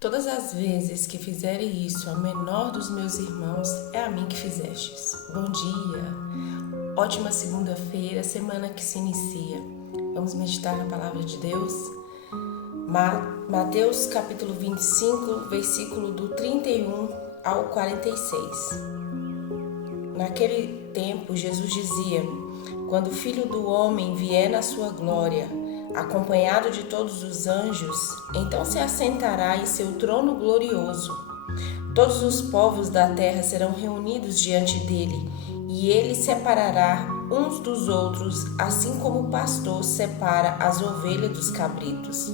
Todas as vezes que fizerem isso ao menor dos meus irmãos, é a mim que fizestes. Bom dia, ótima segunda-feira, semana que se inicia. Vamos meditar na palavra de Deus? Mateus capítulo 25, versículo do 31 ao 46. Naquele tempo, Jesus dizia: quando o Filho do Homem vier na sua glória, acompanhado de todos os anjos, então se assentará em seu trono glorioso. Todos os povos da terra serão reunidos diante dele, e ele separará uns dos outros, assim como o pastor separa as ovelhas dos cabritos.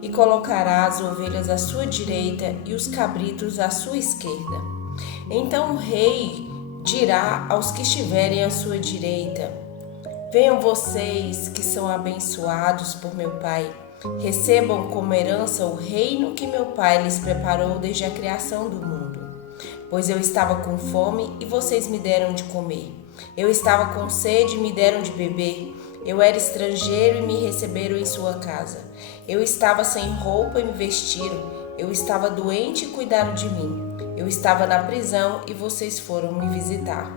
E colocará as ovelhas à sua direita e os cabritos à sua esquerda. Então o rei dirá aos que estiverem à sua direita: venham vocês que são abençoados por meu Pai, recebam como herança o reino que meu Pai lhes preparou desde a criação do mundo. Pois eu estava com fome e vocês me deram de comer. Eu estava com sede e me deram de beber. Eu era estrangeiro e me receberam em sua casa. Eu estava sem roupa e me vestiram. Eu estava doente e cuidaram de mim. Eu estava na prisão e vocês foram me visitar.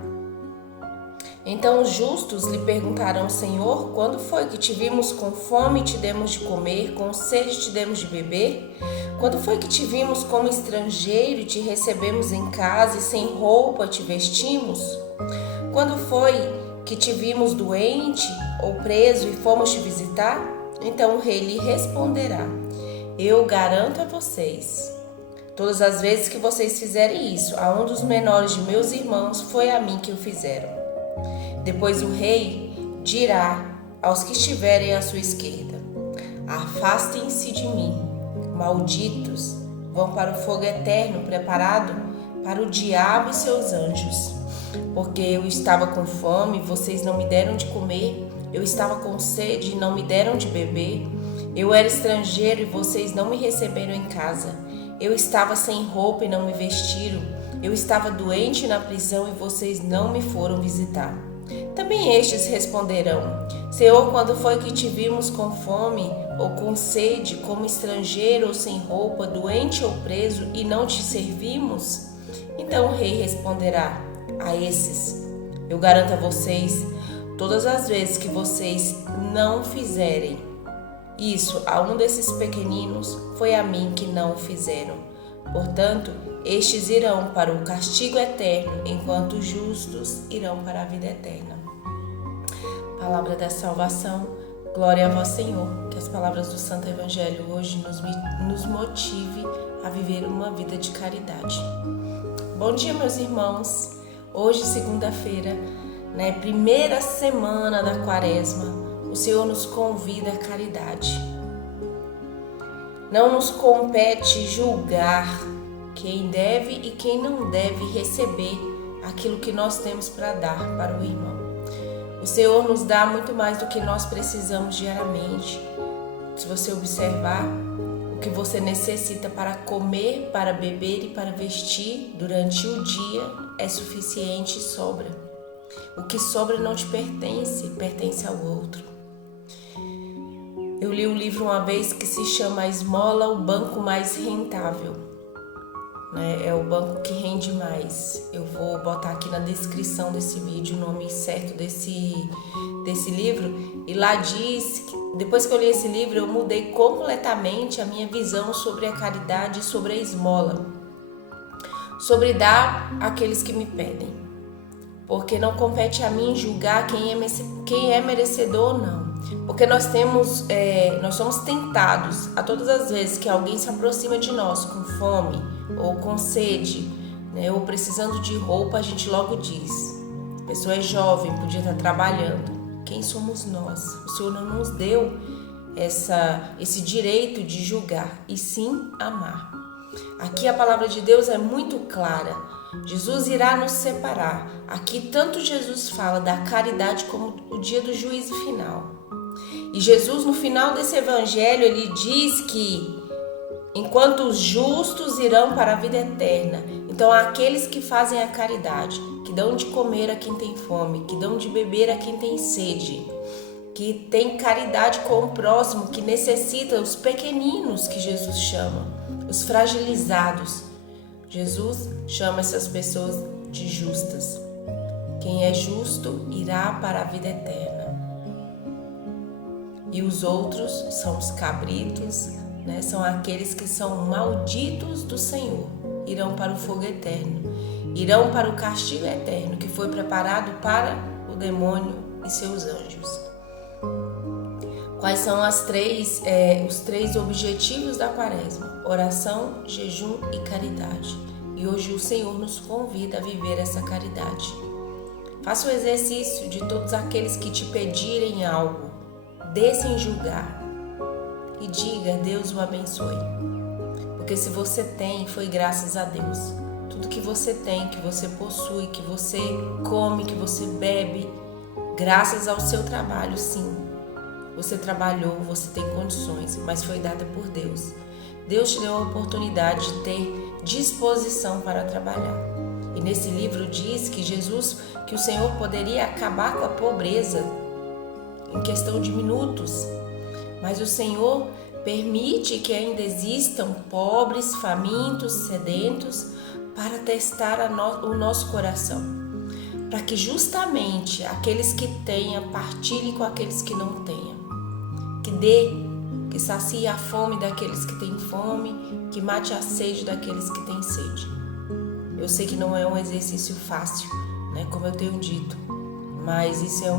Então os justos lhe perguntarão: Senhor, quando foi que te vimos com fome e te demos de comer, com sede te demos de beber? Quando foi que te vimos como estrangeiro e te recebemos em casa e sem roupa te vestimos? Quando foi que te vimos doente ou preso e fomos te visitar? Então o rei lhe responderá: eu garanto a vocês, todas as vezes que vocês fizerem isso a um dos menores de meus irmãos, foi a mim que o fizeram. Depois o rei dirá aos que estiverem à sua esquerda: afastem-se de mim, malditos, vão para o fogo eterno preparado para o diabo e seus anjos. Porque eu estava com fome e vocês não me deram de comer, eu estava com sede e não me deram de beber, eu era estrangeiro e vocês não me receberam em casa, eu estava sem roupa e não me vestiram, eu estava doente na prisão e vocês não me foram visitar. Também estes responderão: Senhor, quando foi que te vimos com fome ou com sede, como estrangeiro ou sem roupa, doente ou preso, e não te servimos? Então o rei responderá a esses: eu garanto a vocês, todas as vezes que vocês não fizerem isso a um desses pequeninos, foi a mim que não o fizeram. Portanto, estes irão para o castigo eterno, enquanto os justos irão para a vida eterna. Palavra da salvação, glória a vós, Senhor. Que as palavras do Santo Evangelho hoje nos motive a viver uma vida de caridade. Bom dia, meus irmãos. Hoje, segunda-feira, primeira semana da Quaresma, o Senhor nos convida à caridade. Não nos compete julgar quem deve e quem não deve receber aquilo que nós temos para dar para o irmão. O Senhor nos dá muito mais do que nós precisamos diariamente. Se você observar, o que você necessita para comer, para beber e para vestir durante o dia é suficiente e sobra. O que sobra não te pertence, pertence ao outro. Eu li um livro uma vez que se chama A Esmola, o banco mais rentável. É o banco que rende mais. Eu vou botar aqui na descrição desse vídeo o nome certo desse livro. E lá diz que, depois que eu li esse livro, eu mudei completamente a minha visão sobre a caridade e sobre a esmola. Sobre dar àqueles que me pedem. Porque não compete a mim julgar quem é merecedor ou não. Porque nós somos tentados a todas as vezes que alguém se aproxima de nós com fome ou com sede, ou precisando de roupa, a gente logo diz: a pessoa é jovem, podia estar trabalhando. Quem somos nós? O Senhor não nos deu esse direito de julgar, e sim amar. Aqui a palavra de Deus é muito clara. Jesus irá nos separar. Aqui tanto Jesus fala da caridade como o dia do juízo final. E Jesus, no final desse evangelho, ele diz que enquanto os justos irão para a vida eterna, então aqueles que fazem a caridade, que dão de comer a quem tem fome, que dão de beber a quem tem sede, que tem caridade com o próximo, que necessita, os pequeninos que Jesus chama, os fragilizados. Jesus chama essas pessoas de justas. Quem é justo irá para a vida eterna. E os outros são os cabritos, né? São aqueles que são malditos do Senhor. Irão para o fogo eterno. Irão para o castigo eterno que foi preparado para o demônio e seus anjos. Quais são os três objetivos da Quaresma? Oração, jejum e caridade. E hoje o Senhor nos convida a viver essa caridade. Faça o exercício de todos aqueles que te pedirem algo. Dê sem julgar. E diga, Deus o abençoe. Porque se você tem, foi graças a Deus. Tudo que você tem, que você possui, que você come, que você bebe, graças ao seu trabalho, sim. Você trabalhou, você tem condições, mas foi dada por Deus. Deus te deu a oportunidade de ter disposição para trabalhar. E nesse livro diz que o Senhor poderia acabar com a pobreza em questão de minutos. Mas o Senhor permite que ainda existam pobres, famintos, sedentos, para testar o nosso coração. Para que justamente aqueles que tenham partilhem com aqueles que não tenham. Que sacie a fome daqueles que têm fome, que mate a sede daqueles que têm sede. Eu sei que não é um exercício fácil, né, como eu tenho dito, mas isso é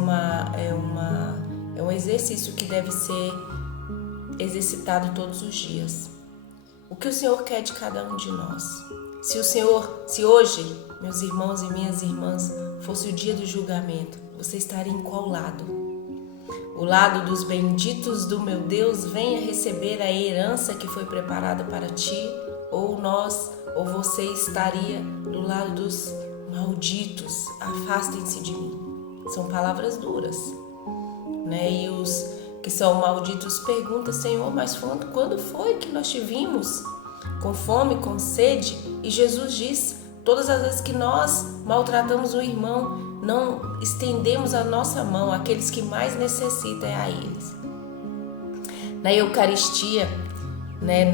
um exercício que deve ser exercitado todos os dias. O que o Senhor quer de cada um de nós? Se hoje, meus irmãos e minhas irmãs, fosse o dia do julgamento, você estaria em qual lado? O lado dos benditos do meu Deus, venha receber a herança que foi preparada para ti, ou você estaria do lado dos malditos, afastem-se de mim. São palavras duras, né? E os que são malditos perguntam, Senhor, mas quando foi que nós te vimos com fome, com sede? E Jesus diz, todas as vezes que nós maltratamos o irmão, não estendemos a nossa mão àqueles que mais necessitam, é a eles. Na Eucaristia, né,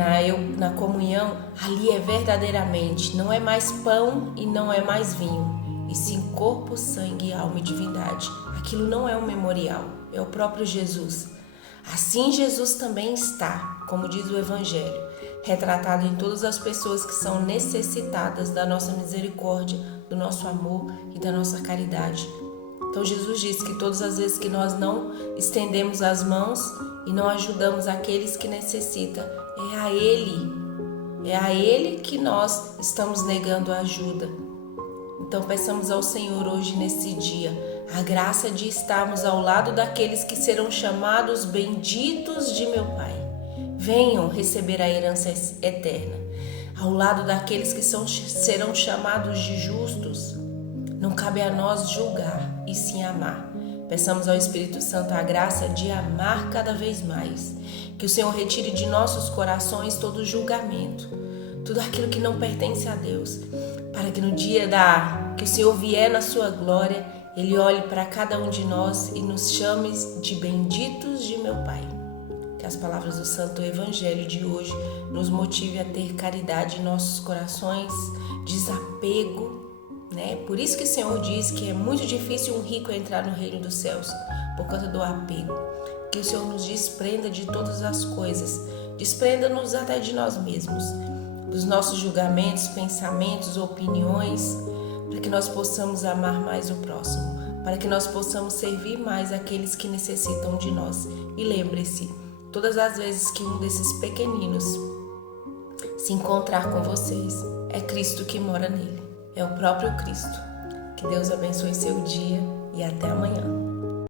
na comunhão, ali é verdadeiramente, não é mais pão e não é mais vinho, e sim corpo, sangue, alma e divindade. Aquilo não é um memorial, é o próprio Jesus. Assim Jesus também está, como diz o Evangelho, retratado em todas as pessoas que são necessitadas da nossa misericórdia, do nosso amor e da nossa caridade. Então Jesus diz que todas as vezes que nós não estendemos as mãos e não ajudamos aqueles que necessitam, é a Ele que nós estamos negando a ajuda. Então peçamos ao Senhor hoje nesse dia a graça de estarmos ao lado daqueles que serão chamados benditos de meu Pai. Venham receber a herança eterna. Ao lado daqueles que serão chamados de justos. Não cabe a nós julgar e sim amar. Peçamos ao Espírito Santo a graça de amar cada vez mais. Que o Senhor retire de nossos corações todo julgamento, tudo aquilo que não pertence a Deus, para que no dia que o Senhor vier na sua glória, Ele olhe para cada um de nós e nos chame de benditos de meu Pai. Que as palavras do Santo Evangelho de hoje nos motive a ter caridade em nossos corações, desapego, né? Por isso que o Senhor diz que é muito difícil um rico entrar no reino dos céus, por causa do apego. Que o Senhor nos desprenda de todas as coisas, desprenda-nos até de nós mesmos, dos nossos julgamentos, pensamentos, opiniões, para que nós possamos amar mais o próximo, para que nós possamos servir mais aqueles que necessitam de nós. E lembre-se, todas as vezes que um desses pequeninos se encontrar com vocês, é Cristo que mora nele, é o próprio Cristo. Que Deus abençoe seu dia e até amanhã.